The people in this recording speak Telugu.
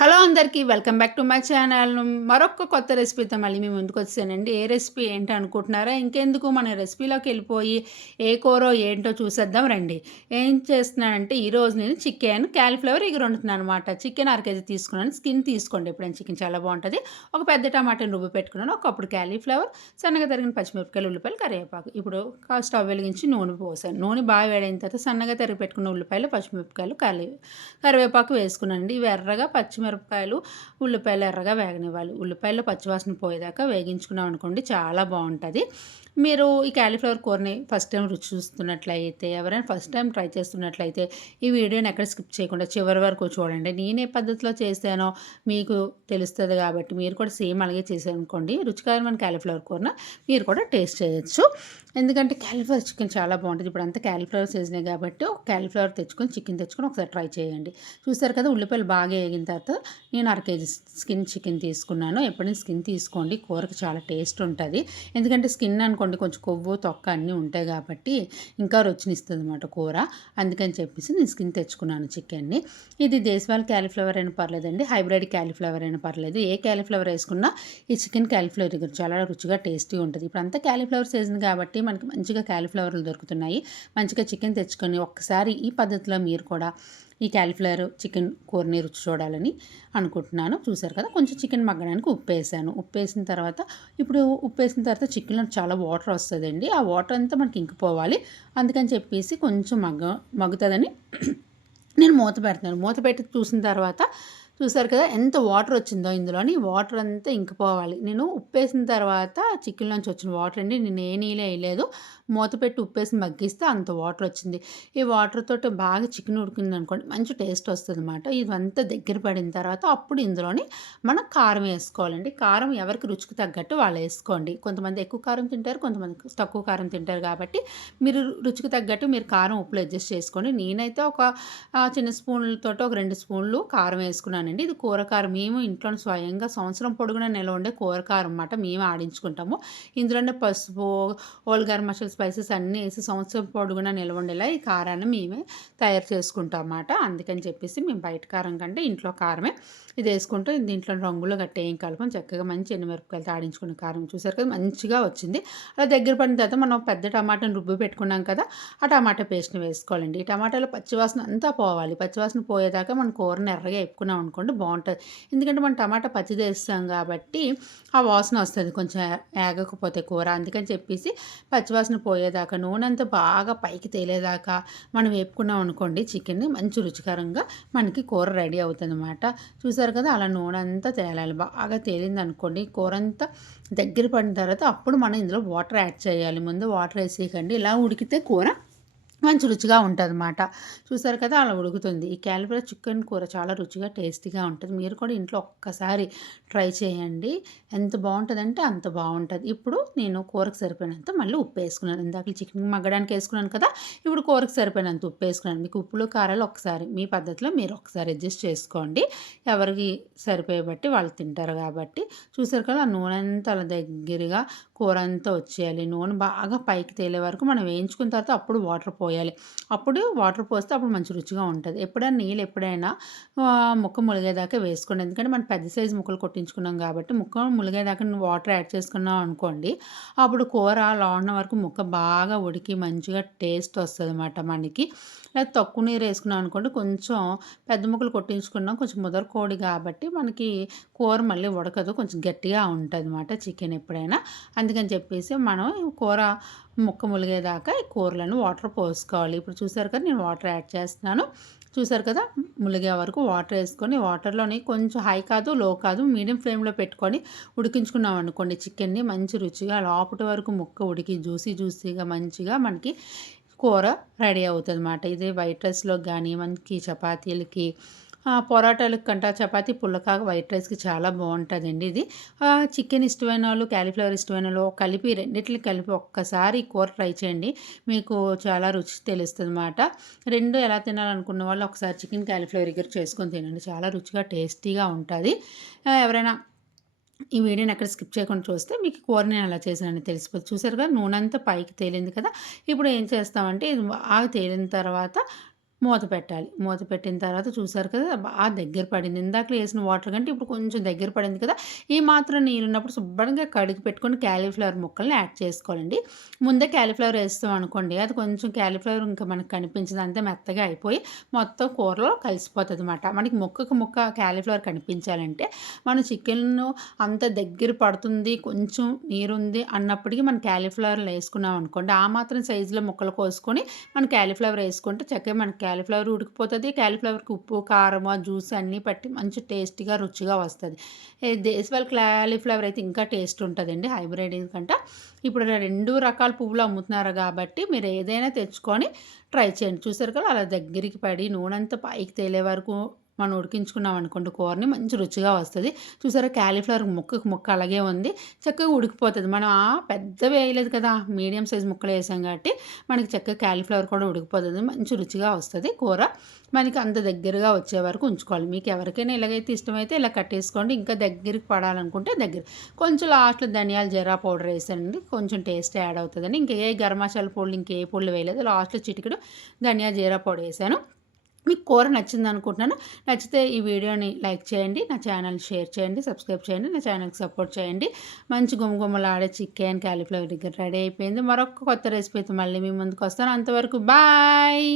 హలో అందరికీ welcome back to my channel. మరొక కొత్త రెసిపీతో మళ్ళీ మేము ముందుకు వచ్చానండి. ఏ రెసిపీ ఏంటో అనుకుంటున్నారా? ఇంకెందుకు మన రెసిపీలోకి వెళ్ళిపోయి ఏ కూరో ఏంటో చూసేద్దాం రండి. ఏం చేస్తున్నానంటే ఈరోజు నేను చికెన్ క్యాలిఫ్లవర్ ఇవి వండుతున్నాను అనమాట చికెన్ అర కేజీ తీసుకున్నాను. స్కిన్ తీసుకోండి ఎప్పుడైనా. చికెన్ చాలా బాగుంటుంది. ఒక పెద్ద టమాటాని రుబ్బు పెట్టుకున్నాను. ఒకప్పుడు క్యాలీఫ్లవర్ సన్నగా తరిగిన పచ్చిమిరపకాయలు ఉల్లిపాయలు కరివేపాకు. ఇప్పుడు స్టవ్ వెలిగించి నూనె పోసాను. నూనె బాగా వేడైన తర్వాత సన్నగా తరిగి పెట్టుకున్న ఉల్లిపాయలు పచ్చిమిరపకాయలు కరి కరివేపాకు వేసుకున్నాను ఇవి ఎర్రగా పచ్చిమిరపకాయలు పచ్చిమిరపకాయలు ఉల్లిపాయలు ఎర్రగా వేగనివ్వాలి. ఉల్లిపాయలు పచ్చివాసన పోయేదాకా వేగించుకున్నాం అనుకోండి చాలా బాగుంటుంది. మీరు ఈ క్యాలీఫ్లవర్ కూరని ఫస్ట్ టైం రుచి చూస్తున్నట్లయితే ఎవరైనా ఫస్ట్ టైం ట్రై చేస్తున్నట్లయితే ఈ వీడియోని ఎక్కడ స్కిప్ చేయకుండా చివరి వరకు చూడండి. నేను ఏ పద్ధతిలో చేశానో మీకు తెలుస్తుంది కాబట్టి మీరు కూడా సేమ్ అలాగే చేసారనుకోండి రుచికరమైన క్యాలీఫ్లవర్ కూరన మీరు కూడా టేస్ట్ చేయొచ్చు. ఎందుకంటే క్యాలీఫ్లవర్ చికెన్ చాలా బాగుంటుంది. ఇప్పుడు అంతా క్యాలీఫ్లవర్ సీజనే కాబట్టి ఒక క్యాలీఫ్లవర్ తెచ్చుకొని చికెన్ తెచ్చుకొని ఒకసారి ట్రై చేయండి. చూస్తారు కదా ఉల్లిపాయలు బాగా వేగిన తర్వాత నేను అర కేజీ స్కిన్ చికెన్ తీసుకున్నాను. ఎప్పుడైనా స్కిన్ తీసుకోండి. కూరకు చాలా టేస్ట్ ఉంటుంది. ఎందుకంటే స్కిన్ అనుకోండి కొంచెం కొవ్వు తొక్క అన్నీ ఉంటాయి కాబట్టి ఇంకా రుచినిస్తుంది అనమాట కూర. అందుకని చెప్పేసి నేను స్కిన్ తెచ్చుకున్నాను చికెన్ని. ఇది దేశవాళ క్యాలీఫ్లవర్ అయినా పర్లేదండి హైబ్రిడ్ క్యాలీఫ్లవర్ అయినా పర్లేదు. ఏ క్యాలీఫ్లవర్ వేసుకున్నా ఈ చికెన్ క్యాలీఫ్లవర్ చాలా రుచిగా టేస్టీ ఉంటుంది. ఇప్పుడు అంతా క్యాలీఫ్లవర్ సీజన్ కాబట్టి మనకి మంచిగా క్యాలీఫ్లవర్లు దొరుకుతున్నాయి. మంచిగా చికెన్ తెచ్చుకొని ఒక్కసారి ఈ పద్ధతిలో మీరు కూడా ఈ క్యాలీఫ్లవర్ చికెన్ కూరని రుచి చూడాలని అనుకుంటున్నాను. చూసారు కదా? కొంచెం చికెన్ మగ్గడానికి ఉప్పు వేసాను. ఉప్పు వేసిన తర్వాత ఇప్పుడు ఉప్పు వేసిన తర్వాత చికెన్లో చాలా వాటర్ వస్తుందండి. ఆ వాటర్ అంతా మనకి ఇంకిపోవాలి. అందుకని చెప్పేసి కొంచెం మగ్గ మగ్గుతుందని నేను మూత పెడతాను మూత పెట్టి చూసిన తర్వాత చూసారు కదా ఎంత వాటర్ వచ్చిందో ఇందులోని. వాటర్ అంతా ఇంకిపోవాలి నేను ఉప్పేసిన తర్వాత చికెన్ నుంచి వచ్చిన వాటర్ అండి నేను ఏ నీళ్ళు వేయలేదు. మూత పెట్టి ఉప్పేసి మగ్గిస్తే అంత వాటర్ వచ్చింది. ఈ వాటర్ తోటి బాగా చికెన్ ఉడికింది అనుకోండి మంచి టేస్ట్ వస్తుంది అనమాట ఇదంతా దగ్గర పడిన తర్వాత అప్పుడు ఇందులోని మనం కారం వేసుకోవాలండి. కారం ఎవరికి రుచికి తగ్గట్టు వాళ్ళు వేసుకోండి. కొంతమంది ఎక్కువ కారం తింటారు కొంతమంది తక్కువ కారం తింటారు కాబట్టి మీరు రుచికి తగ్గట్టు మీరు కారం ఉప్పులు అడ్జస్ట్ చేసుకోండి. నేనైతే ఒక చిన్న స్పూన్లతో ఒక రెండు స్పూన్లు కారం వేసుకున్నాను. వేసుకున్నానండి ఇది కూరకారం. మేము ఇంట్లో స్వయంగా సంవత్సరం పొడుగున నిల్వ ఉండే కూరకారం అన్నమాట మేము ఆడించుకుంటాము. ఇందులోనే పసుపు ఓల్గార్ మసాలా స్పైసెస్ అన్నీ వేసి సంవత్సరం పొడుగున నిల్వ ఉండేలా ఈ కారాన్ని మేమే తయారు చేసుకుంటాం అన్నమాట. అందుకని చెప్పేసి మేము బయట కారం కంటే ఇంట్లో కారమే ఇది వేసుకుంటూ దీంట్లో రంగులు గట్టే ఏం కలపం. చక్కగా మంచి ఎండుమిరపకాయలు ఆడించుకున్న కారం చూసారు కదా మంచిగా వచ్చింది. అలా దగ్గర పడిన తర్వాత మనం పెద్ద టమాటాను రుబ్బు పెట్టుకున్నాం కదా ఆ టమాటా పేస్ట్ని వేసుకోవాలండి. ఈ టమాటాలో పచ్చివాసన అంతా పోవాలి. పచ్చివాసన పోయేదాకా మన కూరని ఎర్రగా ఎప్పుకున్నాం అనుకోండి బాగుంటుంది. ఎందుకంటే మనం టమాటా పచ్చిది వేస్తాం కాబట్టి ఆ వాసన వస్తుంది కొంచెం ఏగకపోతే కూర అందుకని చెప్పేసి పచ్చివాసన పోయేదాకా నూనె అంతా బాగా పైకి తేలేదాకా మనం వేపుకున్నాం అనుకోండి చికెన్ని మంచి రుచికరంగా మనకి కూర రెడీ అవుతుంది అనమాట చూసారు కదా అలా నూనె అంతా తేలాలి. బాగా తేలింది అనుకోండి కూర అంతా దగ్గర పడిన తర్వాత అప్పుడు మనం ఇందులో వాటర్ యాడ్ చేయాలి. ముందు వాటర్ వేసేయకండి. ఇలా ఉడికితే కూర మంచి రుచిగా ఉంటుంది అన్నమాట చూసారు కదా అలా ఉడుకుతుంది. ఈ క్యాలిఫ్లవర్ చికెన్ కూర చాలా రుచిగా టేస్టీగా ఉంటుంది. మీరు కూడా ఇంట్లో ఒక్కసారి ట్రై చేయండి. ఎంత బాగుంటుందంటే అంత బాగుంటుంది. ఇప్పుడు నేను కూరకు సరిపోయినంత మళ్ళీ ఉప్పు వేసుకున్నాను. ఇందాక చికెన్ మగ్గడానికి వేసుకున్నాను కదా ఇప్పుడు కూరకు సరిపోయినంత ఉప్పు వేసుకున్నాను. మీకు ఉప్పులు కారాలు ఒకసారి మీ పద్ధతిలో మీరు ఒకసారి అడ్జస్ట్ చేసుకోండి. ఎవరికి సరిపోయే బట్టి వాళ్ళు తింటారు కాబట్టి. చూసారు కదా నూనె అంతా అలా దగ్గరగా కూర అంతా వచ్చేయాలి. నూనె బాగా పైకి తేలే వరకు మనం వేయించుకున్న తర్వాత అప్పుడు వాటర్ పోయాలి. అప్పుడు వాటర్ పోస్తే అప్పుడు మంచి రుచిగా ఉంటుంది. ఎప్పుడైనా నీళ్ళు ఎప్పుడైనా ముక్క ములిగేదాకా వేసుకోండి. ఎందుకంటే మనం పెద్ద సైజు ముక్కలు కొట్టించుకున్నాం కాబట్టి ముక్క ములిగేదాకా వాటర్ యాడ్ చేసుకున్నాం అనుకోండి అప్పుడు కూర లోన వరకు ముక్క బాగా ఉడికి మంచిగా టేస్ట్ వస్తుంది అన్నమాట మనకి. లేదా తక్కువ నీరు వేసుకున్నాం అనుకోండి కొంచెం పెద్ద ముక్కలు కొట్టించుకున్నాం కొంచెం ముదర కోడి కాబట్టి మనకి కూర మళ్ళీ ఉడకదు కొంచెం గట్టిగా ఉంటుంది అన్నమాట చికెన్ ఎప్పుడైనా. అందుకని చెప్పేసి మనం కూర ముక్క ములిగేదాకా ఈ కూరలను వాటర్ పోసుకోవాలి. ఇప్పుడు చూసారు కదా నేను వాటర్ యాడ్ చేస్తున్నాను. చూసారు కదా ములిగే వరకు వాటర్ వేసుకొని వాటర్లోని కొంచెం హై కాదు లో కాదు మీడియం ఫ్లేమ్లో పెట్టుకొని ఉడికించుకున్నాం అనుకోండి చికెన్ని మంచి రుచిగా లోపటి వరకు ముక్క ఉడికి జ్యూసీ జ్యూసీగా మంచిగా మనకి కూర రెడీ అవుతుంది అన్నమాట ఇది వైట్ రైస్లో కానీ మనకి చపాతీలకి పొరాటాలకు కంట చపాతీ పుల్లకాక వైట్ రైస్కి చాలా బాగుంటుందండి ఇది. చికెన్ ఇష్టమైన వాళ్ళు క్యాలీఫ్లవర్ ఇష్టమైన వాళ్ళు కలిపి రెండింటిని కలిపి ఒక్కసారి కూర ట్రై చేయండి. మీకు చాలా రుచి తెలుస్తుంది అన్నమాట రెండు ఎలా తినాలనుకున్న వాళ్ళు ఒకసారి చికెన్ క్యాలీఫ్లవర్ దగ్గర చేసుకొని తినండి. చాలా రుచిగా టేస్టీగా ఉంటుంది. ఎవరైనా ఈ వీడియోని ఎక్కడ స్కిప్ చేయకుండా చూస్తే మీకు కూర నేను ఎలా చేశానని తెలిసిపోతుంది. చూసారుగా కదా నూనె అంతా పైకి తేలింది కదా. ఇప్పుడు ఏం చేస్తామంటే ఇది బాగా తేలిన తర్వాత మూత పెట్టాలి. మూత పెట్టిన తర్వాత చూసారు కదా! బాగా దగ్గర పడింది. ఇందాకలో వేసిన వాటర్ కంటే ఇప్పుడు కొంచెం దగ్గర పడింది కదా! ఈ మాత్రం నీళ్ళున్నప్పుడు శుభ్రంగా కడిగి పెట్టుకొని క్యాలీఫ్లవర్ ముక్కల్ని యాడ్ చేసుకోవాలండి. ముందే క్యాలీఫ్లవర్ వేస్తాం అనుకోండి అది కొంచెం క్యాలీఫ్లవర్ ఇంకా మనకు కనిపించదు. అంతే మెత్తగా అయిపోయి మొత్తం కూరలో కలిసిపోతుంది అనమాట మనకి ముక్కకు ముక్క క్యాలీఫ్లవర్ కనిపించాలంటే మన చికెన్ను అంత దగ్గర పడుతుంది, కొంచెం నీరుంది అన్నప్పటికీ మనం క్యాలీఫ్లవర్లు వేసుకున్నాం అనుకోండి ఆ మాత్రం సైజులో ముక్కలు కోసుకొని మనం క్యాలీఫ్లవర్ వేసుకుంటే చక్కగా మనకి క్యాలీఫ్లవర్ ఉడికిపోతుంది క్యాలీఫ్లవర్‌కి ఉప్పు, కారం, జ్యూస్ అన్నీ పట్టి మంచి టేస్టీగా, రుచిగా వస్తుంది ఈ క్యాలీఫ్లవర్ అయితే ఇంకా టేస్ట్ ఉంటుందండి హైబ్రిడ్ కంట. ఇప్పుడు రెండు రకాల పువ్వులు అమ్ముతున్నారు కాబట్టి మీరు ఏదైనా తెచ్చుకొని ట్రై చేయండి. చూసారు కదా! అలా దగ్గరికి పడి నూనంతా పైకి తేలే వరకు మనం ఉడికించుకున్నాం అనుకోండి కూరని మంచి రుచిగా వస్తుంది చూసారా క్యాలీఫ్లవర్ ముక్కకు ముక్క అలాగే ఉంది. చక్కగా ఉడికిపోతుంది మనం పెద్ద పెద్దవి వేయలేదు కదా! మీడియం సైజ్ ముక్కలు వేసాం కాబట్టి మనకి చక్కగా క్యాలీఫ్లవర్ కూడా ఉడికిపోతుంది మంచి రుచిగా వస్తుంది కూర. మనకి అంత దగ్గరగా వచ్చే వరకు ఉంచుకోవాలి. మీకు ఎవరికైనా ఇలాగైతే ఇష్టమైతే ఇలా కట్టేసుకోండి. ఇంకా దగ్గరికి పడాలనుకుంటే దగ్గర. కొంచెం లాస్ట్‌లో ధనియాలు, జీరా పౌడర్ వేసానండి కొంచెం టేస్ట్ యాడ్ అవుతుందని ఇంకా ఏ గరం మసాలా పొడులు ఇంకే పొడులు వేయలేదు. లాస్ట్‌లో చిటికెడు ధనియా, జీరా పౌడర్ వేసాను మీకు కూర నచ్చిందనుకుంటున్నాను. నచ్చితే ఈ వీడియోని లైక్ చేయండి. నా ఛానల్ షేర్ చేయండి. సబ్స్క్రైబ్ చేయండి. నా ఛానల్‌కి సపోర్ట్ చేయండి. మంచి గుమ్మగుమ్మలాడే చికెన్ కాలీఫ్లవర్ దగ్గర రెడీ అయిపోయింది. మరొక కొత్త రెసిపీతో మళ్ళీ మీ ముందుకొస్తాను. అంతవరకు బాయ్.